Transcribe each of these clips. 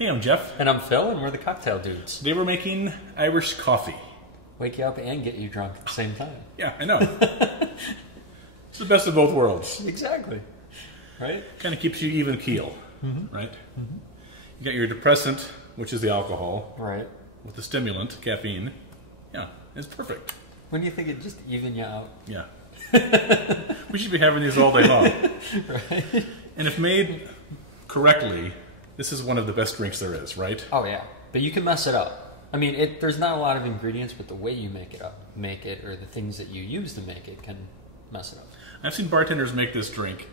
Hey, I'm Jeff. And I'm Phil, and we're the Cocktail Dudes. Today we're making Irish coffee. Wake you up and get you drunk at the same time. Yeah, I know. It's the best of both worlds. Exactly. Right? Kind of keeps you even keel, right? You got your depressant, which is the alcohol, Right. with the stimulant, caffeine. Yeah, it's perfect. When do you think it just even you out? Yeah. We should be having these all day long. Right? And if made correctly, this is one of the best drinks there is, right? Oh, yeah. But you can mess it up. I mean, there's not a lot of ingredients, but the way you make it, or the things that you use to make it, can mess it up. I've seen bartenders make this drink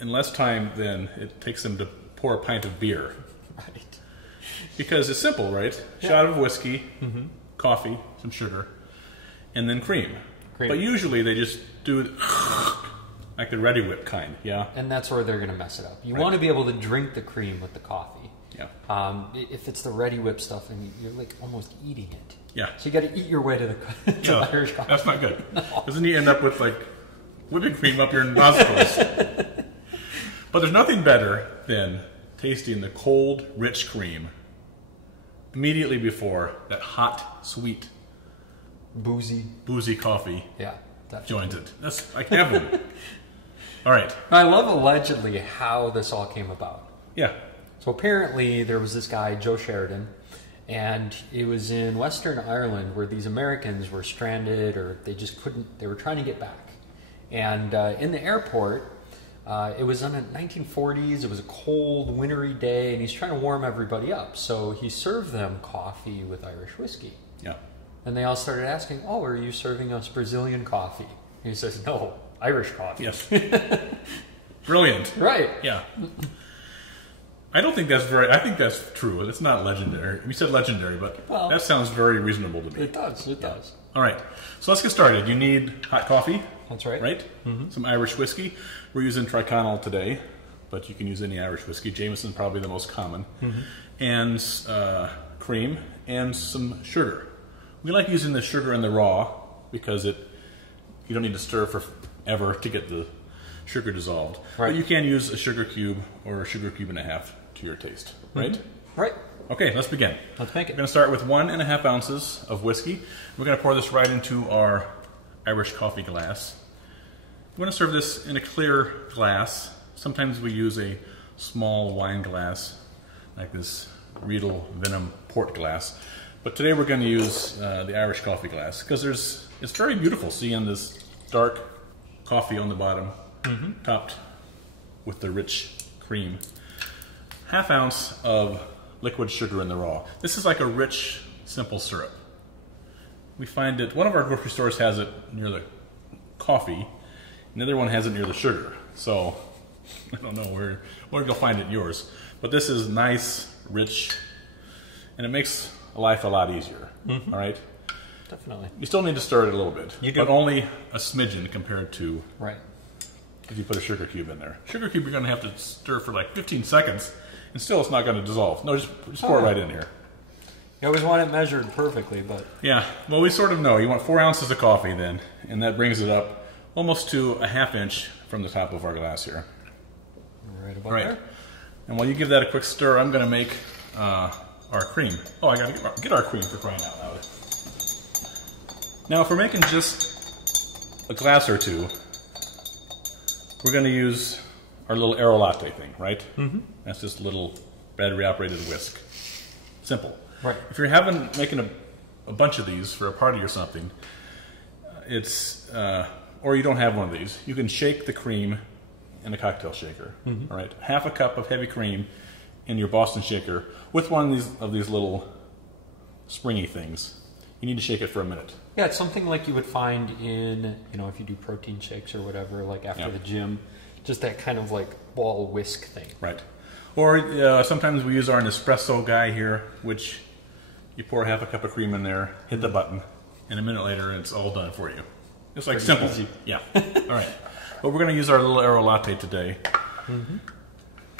in less time than it takes them to pour a pint of beer. Right. Because it's simple, right? Yeah. Shot of whiskey, coffee, some sugar, and then cream. But usually they just do it like the Ready Whip kind, yeah? And that's where they're going to mess it up. You Right. want to be able to drink the cream with the coffee. Yeah. If it's the Ready Whip stuff, and you're like almost eating it. Yeah. So you got to eat your way to the to Irish coffee. That's not good. Because then you end up with like whipping cream up your nostrils. But there's nothing better than tasting the cold, rich cream immediately before that hot, sweet, boozy coffee Yeah. Definitely. joins it. That's like heaven. All right. I love allegedly how this all came about. Yeah. So apparently there was this guy, Joe Sheridan, and it was in Western Ireland where these Americans were stranded, or they just couldn't, they were trying to get back. And in the airport, it was in the 1940s, it was a cold, wintry day, and he's trying to warm everybody up. So he served them coffee with Irish whiskey. Yeah. And they all started asking, oh, are you serving us Brazilian coffee? And he says, no, Irish coffee. Yes. Brilliant. Right. Yeah. I don't think that's I think that's true. It's not legendary. We said legendary, but Well, that sounds very reasonable to me. It does, it does. All right. So let's get started. You need hot coffee. That's right. Right? Some Irish whiskey. We're using Triconal today, but you can use any Irish whiskey. Jameson probably the most common. And cream and some sugar. We like using the sugar in the raw because you don't need to stir forever to get the sugar dissolved. Right. But you can use a sugar cube or a sugar cube and a half to your taste, right? Right. Okay, let's begin. Let's make We're it. going to start with 1.5 ounces of whiskey. We're going to pour this right into our Irish coffee glass. We're going to serve this in a clear glass. Sometimes we use a small wine glass, like this Riedel Venom port glass. But today we're going to use the Irish coffee glass because it's very beautiful seeing this dark coffee on the bottom, topped with the rich cream. 1/2 ounce of liquid sugar in the raw. This is like a rich, simple syrup. We find it, one of our grocery stores has it near the coffee, another one has it near the sugar. So I don't know where you'll find it in yours. But this is nice, rich, and it makes life a lot easier. All right? Definitely. You still need to stir it a little bit, You do. but only a smidgen compared to Right. if you put a sugar cube in there. Sugar cube you're going to have to stir for like 15 seconds, and still it's not going to dissolve. No, just pour it right in here. You always want it measured perfectly, but... Yeah, well, we sort of know. You want 4 ounces of coffee then, and that brings it up almost to a 1/2 inch from the top of our glass here. Right about Right. there. And while you give that a quick stir, I'm going to make our cream. Oh, I got to get our cream for crying out loud. Now, if we're making just a glass or two, we're going to use our little aero latte thing, right? That's just a little battery-operated whisk. Simple. Right. If you're making a bunch of these for a party or something, or you don't have one of these, you can shake the cream in a cocktail shaker. All right, 1/2 cup of heavy cream in your Boston shaker with one of these little springy things. You need to shake it for a minute. Yeah, it's something like you would find in, if you do protein shakes or whatever, like after the gym. Just that kind of like ball whisk thing. Right. Or sometimes we use our Nespresso guy here, which you pour 1/2 cup of cream in there, hit the button, and a minute later it's all done for you. It's like simple. Easy. Yeah. All right. But we're going to use our little aero latte today.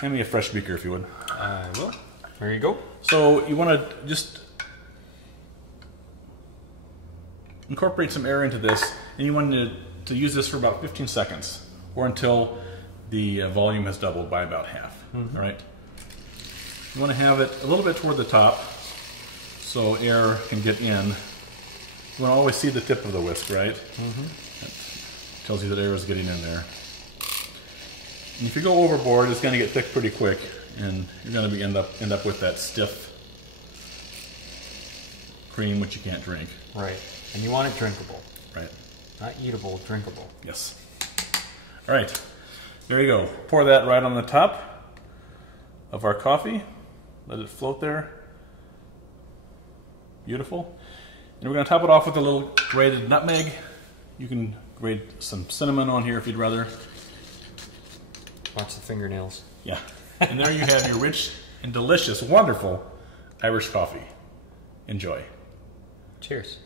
Hand me a fresh beaker if you would. I will. There you go. So you want to just incorporate some air into this, and you want to use this for about 15 seconds, or until the volume has doubled by about half. All right. You want to have it a little bit toward the top so air can get in. You want to always see the tip of the whisk, right? That tells you that air is getting in there. And if you go overboard, it's going to get thick pretty quick, and you're going to end up with that stiff cream which you can't drink. Right. And you want it drinkable. Right. Not eatable, drinkable. Yes. All right. There you go. Pour that right on the top of our coffee. Let it float there. Beautiful. And we're going to top it off with a little grated nutmeg. You can grate some cinnamon on here if you'd rather. Watch the fingernails. Yeah. And there you have your rich and delicious, wonderful Irish coffee. Enjoy. Cheers.